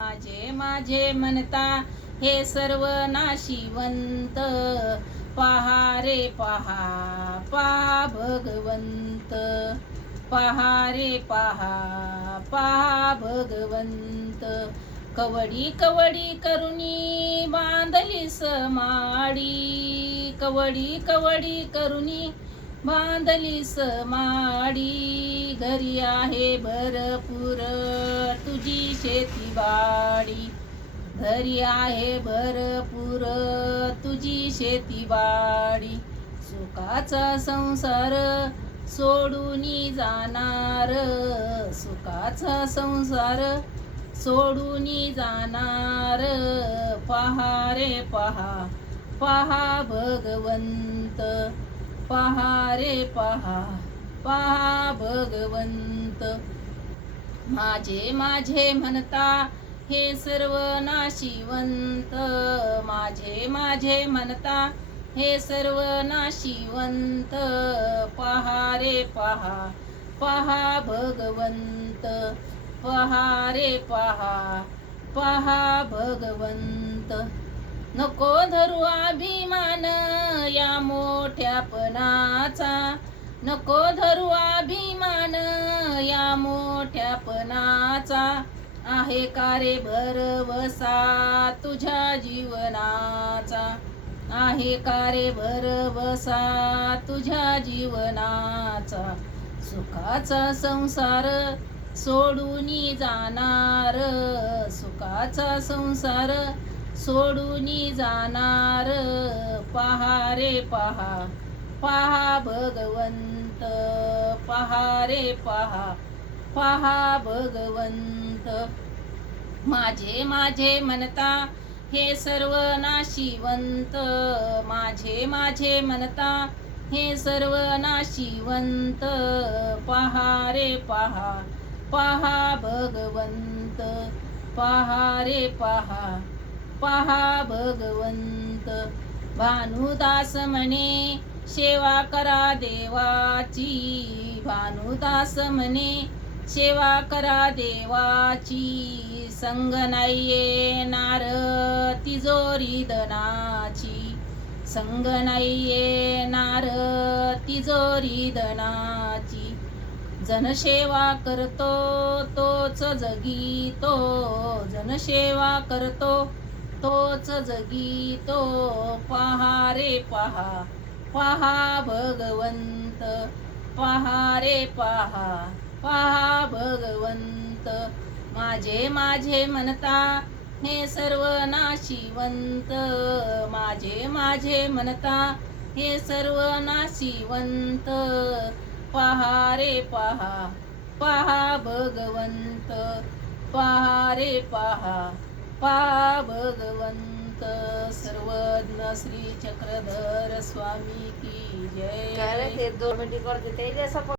माझे माझे म्हणता हे सर्व नाशिवंत, पहा रे पहा पहा भगवंत, पहा रे पहा पहा भगवंत. कवडी कवडी करुणी बांधली समाडी, कवडी कवडी करुणी बांधली समाडी. घरी आहे भरपूर तुझी शेतीवाडी, घरी आहे भरपूर तुझी शेतीवाडी. सुखाचा संसार सोडून जाणार, सुखाचा संसार सोडून जाणार. पहा रे पहा पहा भगवंत, पहा रे पहा पहा भगवंत. माझे माझे म्हणता हे सर्व नाशिवंत, माझे माझे म्हणता हे सर्व नाशिवंत. पहा रे पहा पहा भगवंत, पहा रे पहा पहा भगवंत. नको धरू अभिमान या मोठ्यापणाचा, नको धरू अभिमान या मोठ्यापणाचा. आहे का रे भरवसा तुझ्या जीवनाचा, आहे का रे भरवसा तुझ्या जीवनाचा. सुखाचा संसार सोडून जाणार, सुखाचा संसार सोडून जाणार. पहा रे पहा पहा भगवंत, पहा रे पहा पहा भगवंत. माझे माझे म्हणता हे सर्व नाशिवंत, माझे माझे म्हणता हे सर्व नाशिवंत. पहा रे पहा पहा भगवंत, पहा रे पहा पहा भगवंत. भानुदास म्हणे सेवा करा देवाची, भानुदास म्हणे सेवा करा देवाची. संग नाही येणार तिजोरी धनाची, संग नाही येणार तिजोरी धनाची. जनसेवा करतो तोच जगीतो, जनसेवा करतो तोच जगीतो. पहा रे पहा पहा भगवंत, पहा रे पहा पहा भगवंत. माझे माझे म्हणता हे सर्व नाशिवंत, माझे माझे म्हणता हे सर्व नाशिवंत. पहा रे पहा पहा भगवंत, पहा रे पहा पहा भगवंत. सर्वज्ञ श्री चक्रधर स्वामी की जय.